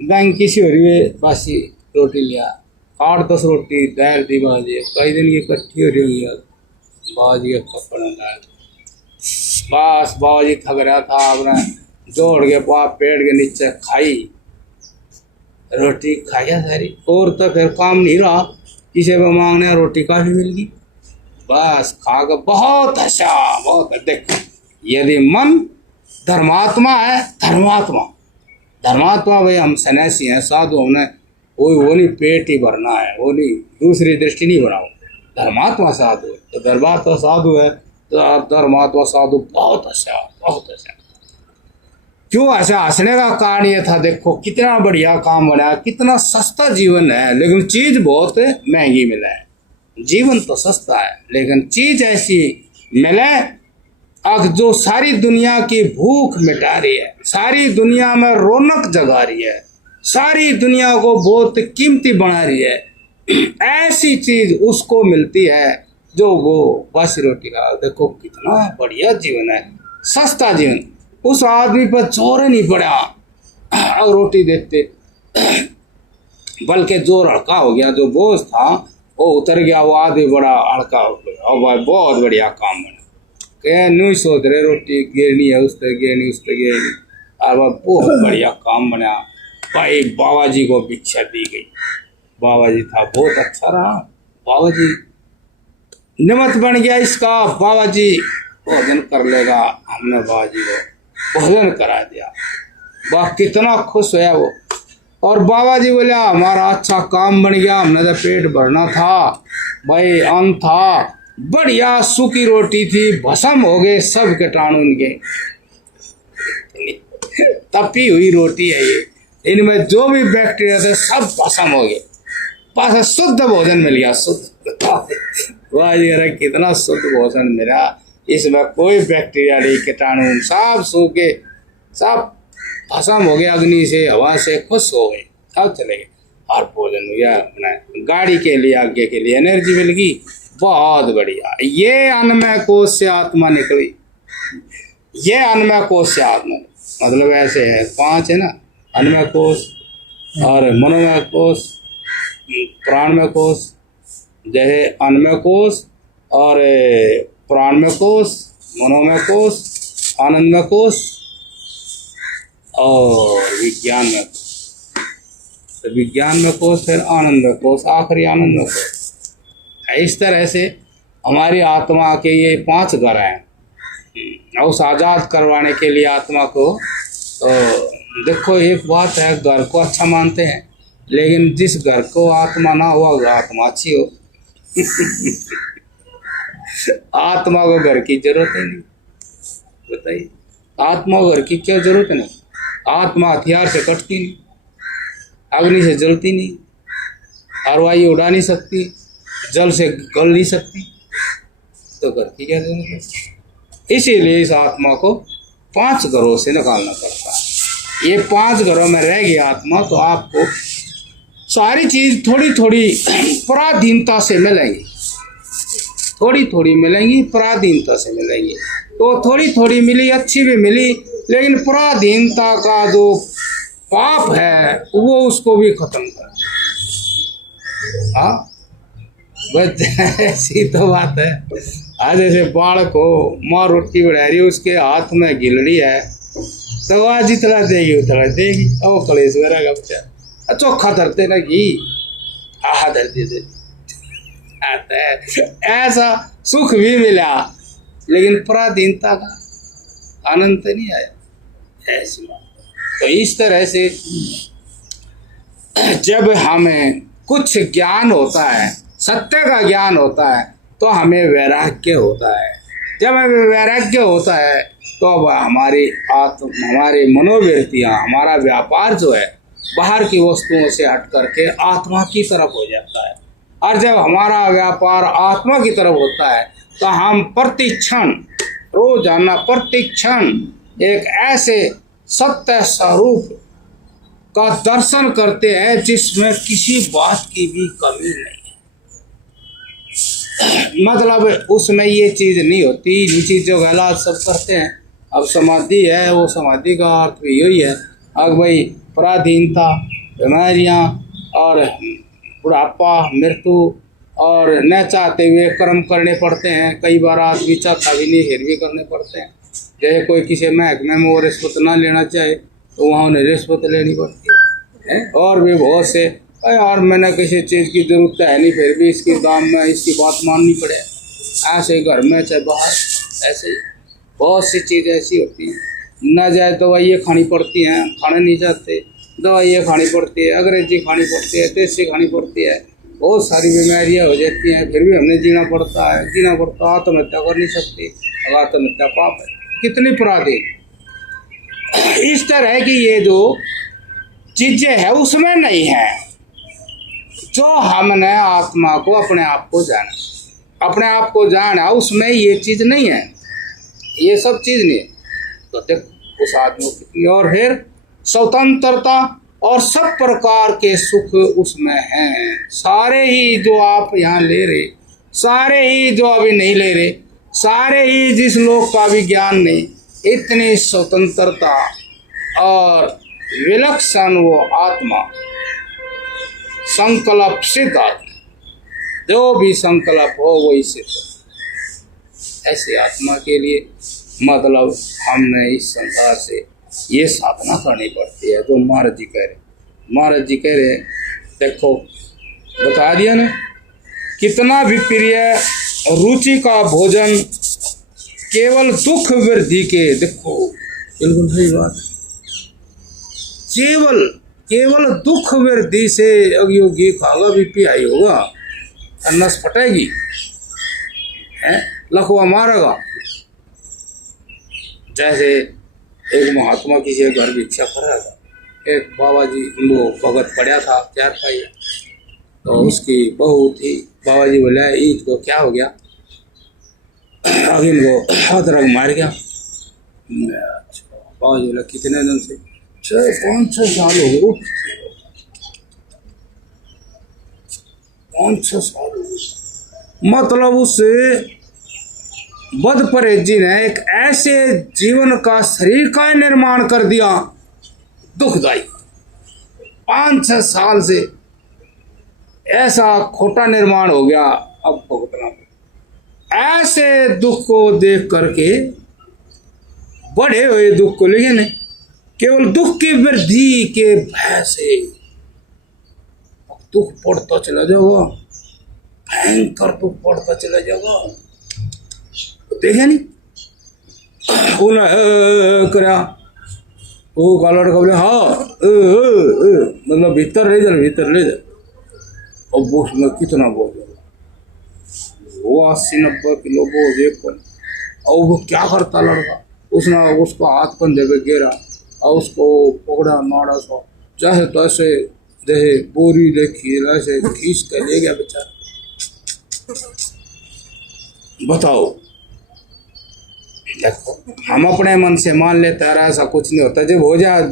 बैंक की सी हो रही है, बासी रोटी लिया, 8-10 रोटी तैयार थी बाजी, कई दिन की इकट्ठी हो रही होगी बाजी का कपड़ा लाया, बस बाबा जी थक रहा था, आपने जोड़ के पेड़ के नीचे खाई रोटी, खाया सारी, और तो फिर काम नहीं रहा, किसी को मांगने रोटी काफी मिल गई, बस खा कर बहुत हंसा, बहुत। देखो यदि मन धर्मात्मा है, धर्मात्मा धर्मात्मा भाई हम सन्यासी हैं, साधु, हमने वो नहीं पेट ही भरना है, वो नहीं दूसरी दृष्टि नहीं बनाओ, धर्मात्मा साधु है। तो धर्मात्मा साधु है तो आप धर्मात्मा साधु बहुत अच्छा, बहुत अच्छा। क्यों ऐसा हंसने का कारण ये था, देखो कितना बढ़िया काम बना, कितना सस्ता जीवन है, लेकिन चीज बहुत महंगी मिला है। जीवन तो सस्ता है लेकिन चीज ऐसी मिले अब जो सारी दुनिया की भूख मिटा रही है, सारी दुनिया में रौनक जगा रही है, सारी दुनिया को बहुत कीमती बना रही है, ऐसी चीज उसको मिलती है जो वो बासी रोटी का। देखो कितना बढ़िया जीवन है, सस्ता जीवन। उस आदमी पर जोर ही नहीं पड़ा और रोटी देखते, बल्कि जोर हल्का हो गया, जो बोझ था वो उतर गया, वो आदमी बड़ा हल्का हो गया। और भाई बहुत बढ़िया काम बना, नहीं सोच रहे रोटी गिरनी है, उस तरह गिरनी, उस तरह गिरनी, और बहुत बढ़िया काम बना भाई। बाबा जी को भिक्षा दी गई, बाबा जी था बहुत अच्छा रहा, बाबा जी निमित्त बन गया इसका, बाबा जी भोजन कर लेगा, हमने बाबा जी को भोजन करा दिया, वाह कितना खुश हुआ वो। और बाबा जी बोले हमारा अच्छा काम बन गया, हमने तो पेट भरना था भाई, अन्न था, बढ़िया सूखी रोटी थी, भस्म हो गए सब कीटाणु इनके, तपी हुई रोटी है ये, इनमें जो भी बैक्टीरिया थे सब भस्म हो गए, बस शुद्ध भोजन मिल गया, शुद्ध। वाह जी अरे कितना शुद्ध भोजन मिला, इसमें कोई बैक्टीरिया नहीं, कीटाणु सब सूखे, सब भस्म हो गया, अग्नि से हवा से खुश हो गए, सब चले गए। और भोजन हो गया, अपना गाड़ी के लिए आगे के लिए एनर्जी मिल गई, बहुत बढ़िया। ये अन्नमय कोश से आत्मा निकली, ये अन्नमय कोश से आत्मा, मतलब ऐसे है, 5 है ना, अन्नमय कोश और मनोमय कोश, प्राणमय कोश, जैसे अन्नमय कोश और प्राणमय कोश, मनोमय कोश, आनंदमय कोश और विज्ञानमय कोश। तो विज्ञानमय कोश, फिर आनंदमय कोश, आखिरी आनंदमय कोश। इस तरह से हमारी आत्मा के ये 5 घर हैं। उस आज़ाद करवाने के लिए आत्मा को, तो देखो एक बात है, घर को अच्छा मानते हैं, लेकिन जिस घर को आत्मा ना हो, आत्मा अच्छी हो आत्मा को घर की जरूरत है नहीं, बताइए आत्मा को घर की क्या जरूरत है? नहीं, आत्मा हथियार से कटती नहीं, अग्नि से जलती नहीं, हरवाई उड़ा नहीं सकती, जल से गल नहीं सकती, तो घर की क्या जरूरत है? इसीलिए इस आत्मा को 5 घरों से निकालना पड़ता है। ये 5 घरों में रह गई आत्मा, तो आपको सारी चीज थोड़ी थोड़ी पराधीनता से मिलेंगी, थोड़ी थोड़ी मिलेंगी, पराधीनता से मिलेंगी। तो थोड़ी थोड़ी मिली, अच्छी भी मिली, लेकिन पराधीनता का जो पाप है वो उसको भी खत्म कर। हाँ बस ऐसी तो बात है। आज जैसे बालक हो, माँ रोटी बना रही है, उसके हाथ में गिलड़ी है, तो वह जितना देगी उतना देगी, और कलेश वगैरह का चोखा धरते ना घी, आहा धरते थे आता है। ऐसा सुख भी मिला, लेकिन पराधीनता का आनंद नहीं आया, ऐसी बात। तो इस तरह से जब हमें कुछ ज्ञान होता है, सत्य का ज्ञान होता है, तो हमें वैराग्य होता है। जब हमें वैराग्य होता है तो अब हमारी मनोवृत्तियाँ, हमारा व्यापार जो है बाहर की वस्तुओं से हट करके आत्मा की तरफ हो जाता है। और जब हमारा व्यापार आत्मा की तरफ होता है तो हम प्रतिक्षण, रोजाना प्रतिक्षण एक ऐसे सत्य स्वरूप का दर्शन करते हैं जिसमें किसी बात की भी कमी नहीं है। मतलब उसमें ये चीज नहीं होती, नीची जो गलत सब करते हैं। अब समाधि है, वो समाधि का अर्थ भी यही है। अब भाई पराधीनता, बीमारियाँ और बुढ़ापा, मृत्यु, और न चाहते हुए कर्म करने पड़ते हैं। कई बार आदमी चाहता भी नहीं, फिर भी करने पड़ते हैं। जैसे कोई किसी महकमे में वो रिश्वत ना लेना चाहे तो वहाँ उन्हें रिश्वत लेनी पड़ती है। और भी बहुत से, अरे यार मैंने किसी चीज़ की जरूरत है नहीं, फिर भी इसके दाम में इसकी बात माननी पड़े, ऐसे घर में चाहे बाहर, ऐसे ही बहुत सी चीज़ ऐसी होती हैं। ना जाए दवाइयाँ खानी पड़ती हैं, खाना नहीं चाहते, दवाइयाँ खानी पड़ती है, अंग्रेजी खानी पड़ती है, देसी खानी पड़ती है, बहुत सारी बीमारियाँ हो जाती हैं, फिर भी हमने जीना पड़ता है, आत्महत्या कर नहीं सकती, अगर आत्महत्या पाप है, कितनी अपराधी। इस तरह की ये जो चीजें है उसमें नहीं है। जो हमने आत्मा को अपने आप को जाना उसमें ये चीज नहीं है, ये सब चीज नहीं है। तो देखो उस आदमी को कितनी, और फिर स्वतंत्रता और सब प्रकार के सुख उसमें हैं। सारे ही जो आप यहाँ ले रहे, सारे ही जो अभी नहीं ले रहे, सारे ही जिस लोग का भी ज्ञान नहीं, इतनी स्वतंत्रता और विलक्षण वो आत्मा, संकल्प सिद्ध आत्मा, जो भी संकल्प हो वही सिद्ध। ऐसे आत्मा के लिए मतलब हमने इस संसार से ये साधना करनी पड़ती है। जो महाराज जी कह रहे देखो बता दिया ना, कितना भी प्रिय रुचि का भोजन केवल दुख वृद्धि के, देखो बिल्कुल सही बात, केवल दुख वृद्धि से अयोगी खागा बीपी आई होगा, नस फटेगी, लखवा मारेगा। जैसे एक महात्मा किसी के घर भिक्षा कर रहा था, एक बाबा जी वो भगत पड़ा था चार पाई, तो उसकी बहू थी। बाबा जी बोले ईद को क्या हो गया, अगिन को हाथ रंग मार गया। बाबा जी बोले कितने दिन से, 5-6 साल हो गए, 5-6 साल हो गए। मतलब उससे बद परहेजी ने एक ऐसे जीवन का शरीर का निर्माण कर दिया दुखदायी। 5-6 साल से ऐसा खोटा निर्माण हो गया, अब भुगतना। ऐसे दुख को देख करके बढ़े हुए दुख को, लेकिन केवल दुख की वृद्धि के भय से दुख पड़ता चला जाएगा, भयंकर दुख पड़ता चला जाएगा। देखे नहीं करा वो कलर का बोले हाँ मतलब भीतर ले जा। और वो उसमें कितना बोल वो 80-90 किलो बोझ एक पन। और वो क्या करता लड़का, उसने उसको हाथ कंधे पे घेरा और उसको पकड़ा मारा सा, चाहे तो ऐसे जैसे बोरी देखी ऐसे खींच कर ले गया बेचारा। बताओ, देखो हम अपने मन से मान लेते हैं ऐसा कुछ नहीं होता, जब हो जाए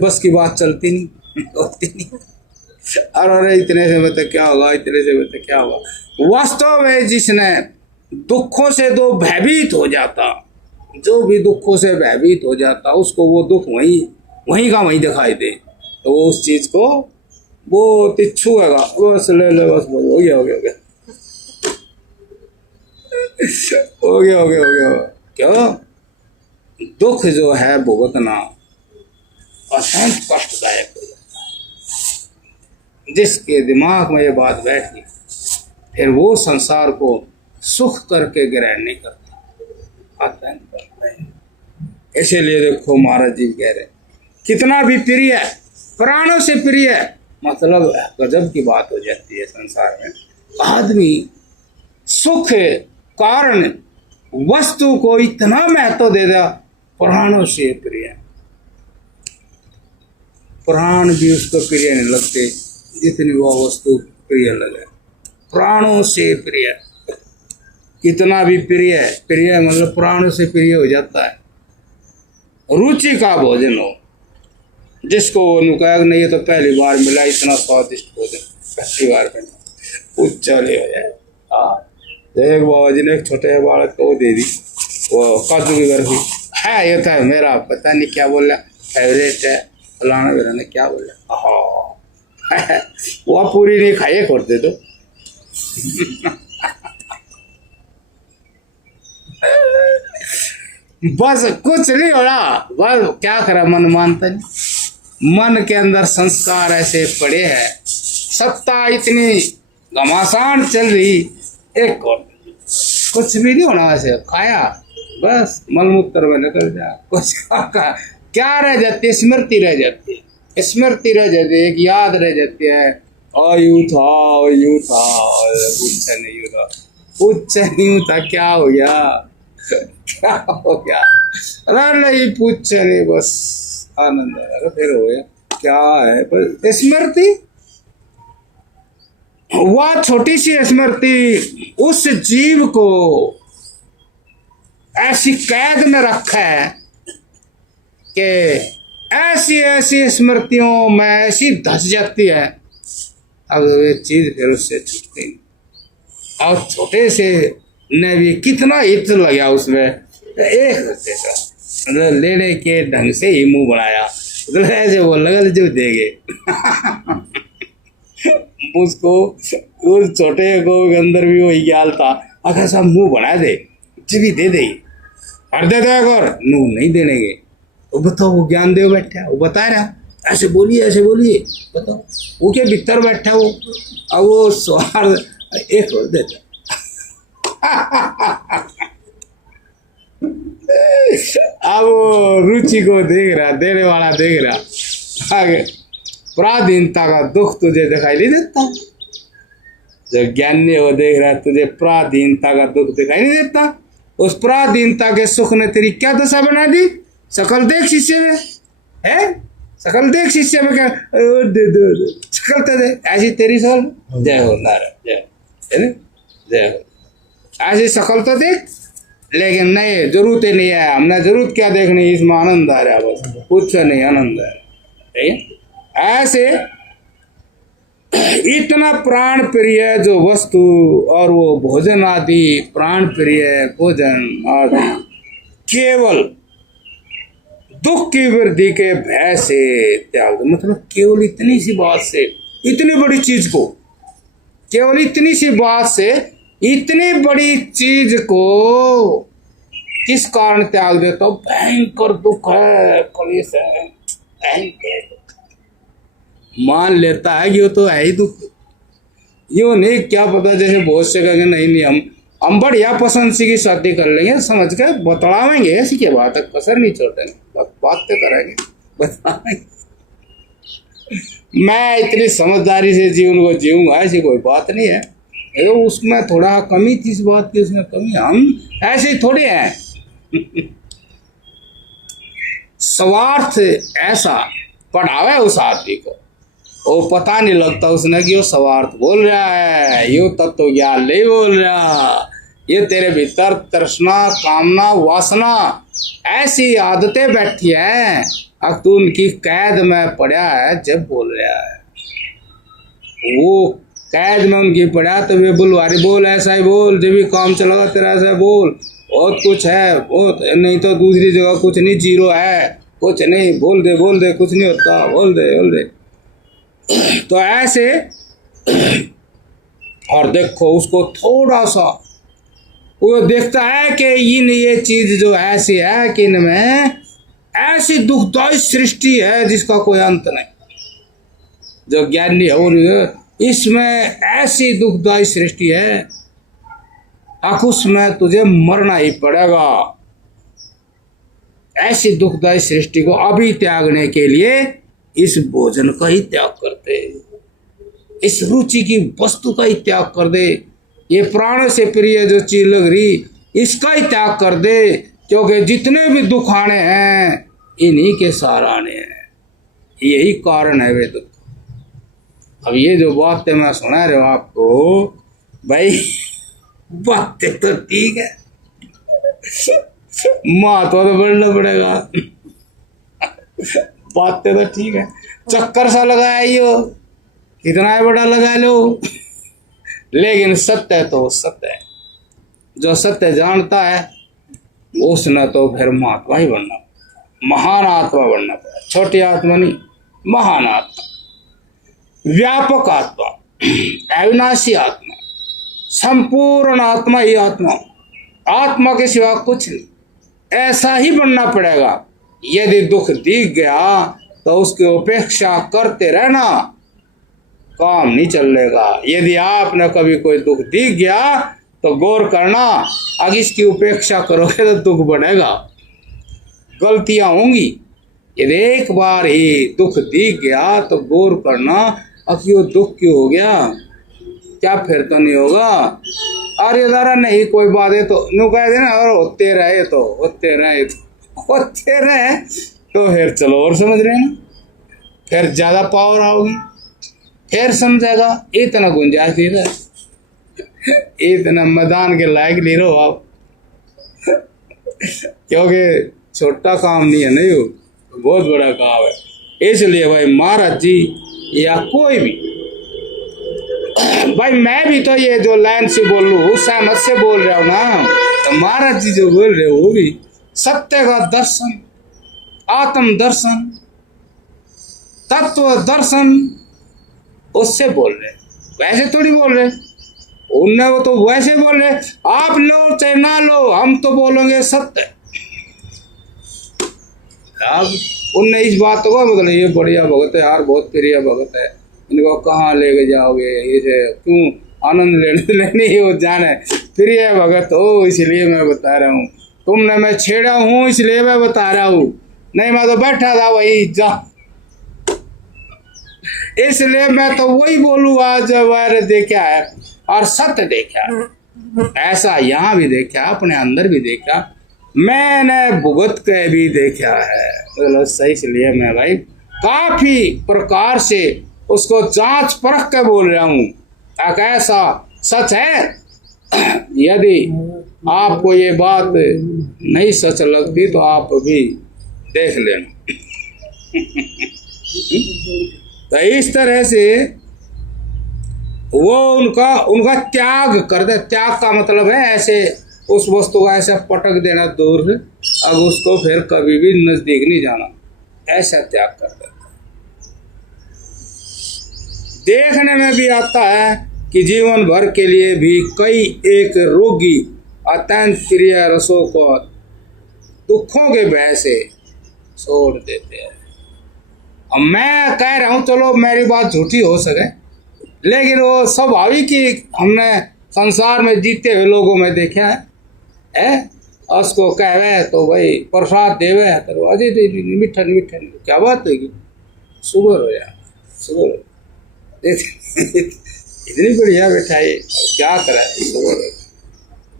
बस की बात चलती नहीं होती नहीं। अरे इतने से बता क्या होगा, इतने से बता क्या होगा। वास्तव में जिसने दुखों से तो भयभीत हो जाता, जो भी दुखों से भयभीत हो जाता, उसको वो दुख वहीं का वहीं दिखाई दे, तो वो उस चीज को वो तिच्छू है, बस ले बस हो गया क्यों? दुख जो है भुगतना अत्यंत कष्टदायक हो जाता है। जिसके दिमाग में ये बात बैठ गई, फिर वो संसार को सुख करके ग्रहण नहीं करता, अत्यंत कष्टदायक। इसीलिए देखो महाराज जी कह रहे कितना भी प्रिय है, प्राणों से प्रिय है, मतलब गजब की बात हो जाती है संसार में। आदमी सुख कारण वस्तु को इतना महत्व दे दिया, प्राणों से प्रिय, प्राण भी उसको प्रिय नहीं लगते जितनी वह वस्तु प्रिय लगे। प्राणों से प्रिय, कितना भी प्रिय मतलब प्राणों से प्रिय हो जाता है। रुचि का भोजन हो, जिसको नुकाग नहीं है तो पहली बार मिला, इतना स्वादिष्ट भोजन पहली बार मिला, उच्चाले हो जाए। एक बाबा जी ने एक छोटे बालक को दे दी, वो काजू की बर्फी है, ये था मेरा पता नहीं क्या बोल रहा, फेवरेट है फलाना मेरा ने क्या बोल रहा, हाँ वो पूरी नहीं खाइए खोटे तो बस कुछ नहीं हो रहा, बस क्या करा, मन मानता नहीं। मन के अंदर संस्कार ऐसे पड़े हैं, सत्ता इतनी घमासान चल रही, एक और कुछ भी नहीं होना, वैसे खाया बस मलमूत्र में निकल जा, कुछ क्या रह जाती है, स्मृति रह जाती है, स्मृति रह जाती है, एक याद रह जाती है, यू था, कुछ नहीं हुआ, कुछ नहीं था, क्या हो गया, क्या हो गया, अरे नहीं पूछ नहीं, बस आनंद आया, फिर हो गया, क्या है बस स्मृति। वह छोटी सी स्मृति उस जीव को ऐसी कैद में रखा है कि ऐसी ऐसी स्मृतियों में ऐसी धस जाती है, अब ये चीज फिर उससे छूटती नहीं। और छोटे से ने भी कितना हित लगा उसमें, एक मतलब लेने के ढंग से ही मुंह बढ़ाया, मतलब ऐसे वो लगल जो देंगे उसको, उस छोटे को अंदर भी वही ख्याल था, अगर सब मुंह बढ़ा दे जी दे दे, और दे दो और नू नहीं देंगे, वो बताओ, वो ज्ञान देव बैठा, वो बता रहा ऐसे बोलिए बताओ, वो के भीतर बैठा वो, अब वो स्वार्थ एक और देता अब रुचि को देख रहा, देने वाला देख रहा, आगे पराधीनता का दुख तुझे दिखाई नहीं देता, जब ज्ञानी हो देख रहा है तुझे पराधीनता का दुख दिखाई नहीं देता, उस पराधीनता के सुख ने तेरी क्या दशा बना दी, शकल देख शिष्य में है, शकल देख शिष्य में, क्या दे शकल तो दे, ऐसी तेरी शकल, जय हो नारायण, जय हो, ऐसी शकल तो देख, लेकिन नहीं, जरूरत ही नहीं है, हमने जरूरत क्या देखनी, इसमें आनंद आ रहा है, बस कुछ नहीं, आनंद आ रहा है। ऐसे इतना प्राण प्रिय जो वस्तु और वो भोजन आदि प्राण प्रिय भोजन आदि केवल दुख की वृद्धि के भय से त्याग, मतलब केवल इतनी सी बात से, इतनी बड़ी चीज को, केवल इतनी सी बात से इतनी बड़ी चीज को किस कारण त्याग देता हूं, भयंकर दुख है, कलेश है, भयंकर मान लेता है कि वो तो है ही दुख, यो नहीं, क्या पता जैसे बहुत से कहेंगे नहीं हम बढ़िया पसंद सी की शादी कर लेंगे, समझ के बतलावेंगे, ऐसी क्या बात है, कसर नहीं छोड़ेंगे, बात तो करेंगे, बताएंगे, मैं इतनी समझदारी से जीवन को जीऊंगा, ऐसी कोई बात नहीं है, तो उसमें थोड़ा कमी थी, इस बात की उसमें कमी, हम ऐसे थोड़े हैं स्वार्थ ऐसा पढ़ावे उस आदमी को, वो पता नहीं लगता उसने कि वो स्वार्थ बोल रहा है, ये तत्व ज्ञान नहीं बोल रहा, ये तेरे भीतर तृष्णा कामना वासना ऐसी आदतें बैठी हैं, अब तू उनकी कैद में पड़ा है, जब बोल रहा है वो कैद में उनकी पड़ा, तो वे बुलवारी बोल, ऐसा ही बोल, जब भी काम चलेगा तेरा ऐसा बोल, बहुत कुछ है, बहुत नहीं तो दूसरी जगह कुछ नहीं, जीरो है, कुछ नहीं, बोल दे कुछ नहीं होता, बोल दे तो ऐसे। और देखो उसको थोड़ा सा वो देखता है कि इन ये चीज जो ऐसी है कि इनमें ऐसी दुखदायी सृष्टि है जिसका कोई अंत नहीं, जो ज्ञानी है वो, इसमें ऐसी दुखदायी सृष्टि है, अब उसमें तुझे मरना ही पड़ेगा, ऐसी दुखदायी सृष्टि को अभी त्यागने के लिए इस भोजन का ही त्याग कर दे, इस रुचि की वस्तु का ही त्याग कर दे, ये प्राण से प्रिय जो चीज लग रही इसका ही त्याग कर दे, क्योंकि जितने भी दुख आने हैं इन्हीं के सार आने हैं, यही कारण है वे दुख। अब ये जो बातें मैं सुना रहा हूं आपको, भाई बातें तो ठीक है, महत्व तो बढ़ना पड़ेगा, बातें तो ठीक है, चक्कर सा लगाया यो, इतना बड़ा लगा लो, लेकिन सत्य तो सत्य है, जो सत्य जानता है उसने तो फिर महात्मा ही बनना, महान आत्मा बनना पड़ा, छोटी आत्मा नहीं, महान आत्मा, व्यापक आत्मा, अविनाशी आत्मा, संपूर्ण आत्मा ही आत्मा, आत्मा के सिवा कुछ नहीं, ऐसा ही बनना पड़ेगा। यदि दुख दिख गया तो उसकी उपेक्षा करते रहना, काम नहीं चलेगा। यदि आपने कभी कोई दुख दिख गया तो गौर करना, अगर इसकी उपेक्षा करोगे तो दुख बढ़ेगा, गलतियां होंगी। यदि एक बार ही दुख दिख गया तो गौर करना, अगर वो दुख क्यों हो गया, क्या फिर तो नहीं होगा। अरे दारा नहीं कोई बात है तो नु कह देना, और होते रहे तो होते रहे तो फिर चलो, और समझ रहे हैं ना, फिर ज्यादा पावर आओगी, फिर समझेगा। इतना गुंजाइश नहीं रहा, इतना मैदान के लायक नहीं रहो आप, क्योंकि छोटा काम नहीं है, नहीं हो बहुत बड़ा काम है। इसलिए भाई महाराज जी या कोई भी, भाई मैं भी तो ये जो लाइन से बोल लूँ सहमत से बोल रहा हूँ ना, तो महाराज जी जो बोल रहे हो वो भी सत्य का दर्शन, आत्म दर्शन, तत्व दर्शन, उससे बोल रहे, वैसे थोड़ी बोल रहे। उनने वो तो वैसे बोल रहे, आप लो चाहे ना लो, हम तो बोलेंगे सत्य। अब उनने इस बात को मतलब ये बढ़िया भगत है यार, बहुत प्रिय भगत है, इनको कहाँ लेके जाओगे, इसे क्यों आनंद लेने ही हो जाने, प्रिय भगत हो इसलिए मैं बता रहा हूँ, तुमने मैं छेड़ा हूँ इसलिए मैं बता रहा हूँ, नहीं मैं तो बैठा था वही जा, इसलिए मैं तो वही बोलूँगा जब मैंने देखा है और सत्य देखा है। ऐसा यहाँ भी देखा, अपने अंदर भी देखा, मैंने भुगत के भी देखा है, मतलब सही। इसलिए मैं भाई काफी प्रकार से उसको जांच परख के बोल रहा हूँ, ताकि ऐसा सच है। यदि आपको ये बात नहीं सच लगती तो आप भी देख लेना। तो इस तरह से वो उनका त्याग कर दे। त्याग का मतलब है ऐसे उस वस्तु को ऐसे पटक देना दूर से, अब उसको फिर कभी भी नजदीक नहीं जाना, ऐसा त्याग कर देता। देखने में भी आता है कि जीवन भर के लिए भी कई एक रोगी अत्यंत प्रिय रसों को दुखों के भय से छोड़ देते हैं। अब मैं कह रहा हूँ, चलो मेरी बात झूठी हो सके, लेकिन वो स्वाभाविक ही हमने संसार में जीते हुए लोगों में देखा है, उसको कहवे तो भाई प्रसाद देवे तो अजय मीठा मीठा, क्या बात होगी, शुगर हो जाए, शुगर इतनी बढ़िया मिठाई, क्या करे, शुगर।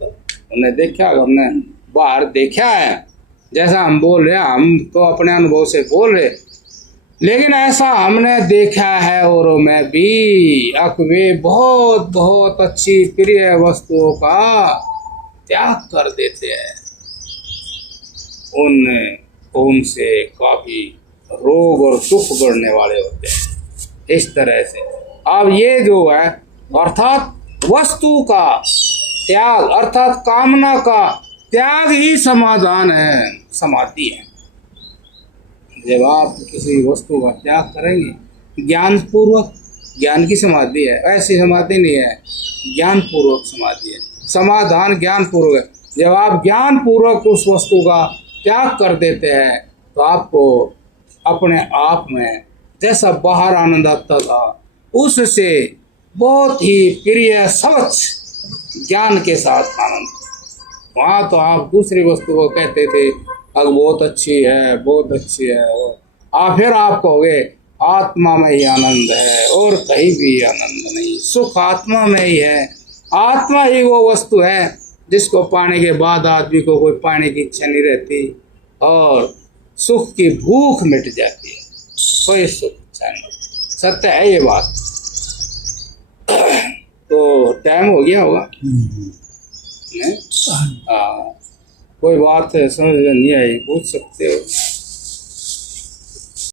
हमने देखा, हमने बाहर देखा है, जैसा हम बोल रहे हैं हम तो अपने अनुभव से बोल रहे, लेकिन ऐसा हमने देखा है और मैं भी वे बहुत बहुत अच्छी प्रिय वस्तुओं का त्याग कर देते हैं, उनसे काफी रोग और दुख बढ़ने वाले होते हैं। इस तरह से अब ये जो है अर्थात वस्तु का त्याग, अर्थात कामना का त्याग ही समाधान है, समाधि है। जब आप किसी वस्तु का त्याग करेंगे ज्ञान पूर्वक, ज्ञान की समाधि है, ऐसी समाधि नहीं है, ज्ञान पूर्वक समाधि है, समाधान ज्ञान पूर्वक है। जब आप ज्ञान पूर्वक उस वस्तु का त्याग कर देते हैं तो आपको अपने आप में जैसा बाहर आनंद आता था उससे बहुत ही प्रिय स्वच्छ ज्ञान के साथ आनंद। वहाँ तो आप दूसरी वस्तु को कहते थे अब बहुत अच्छी है, बहुत अच्छी है, फिर आप कहोगे आत्मा में ही आनंद है और कहीं भी आनंद नहीं, सुख आत्मा में ही है। आत्मा ही वो वस्तु है जिसको पाने के बाद आदमी को कोई पाने की इच्छा नहीं रहती और सुख की भूख मिट जाती है, कोई सुख इच्छा नहीं। सत्य है ये बात। तो टाइम हो गया होगा, कोई बात समझ नहीं आई पूछ सकते हो।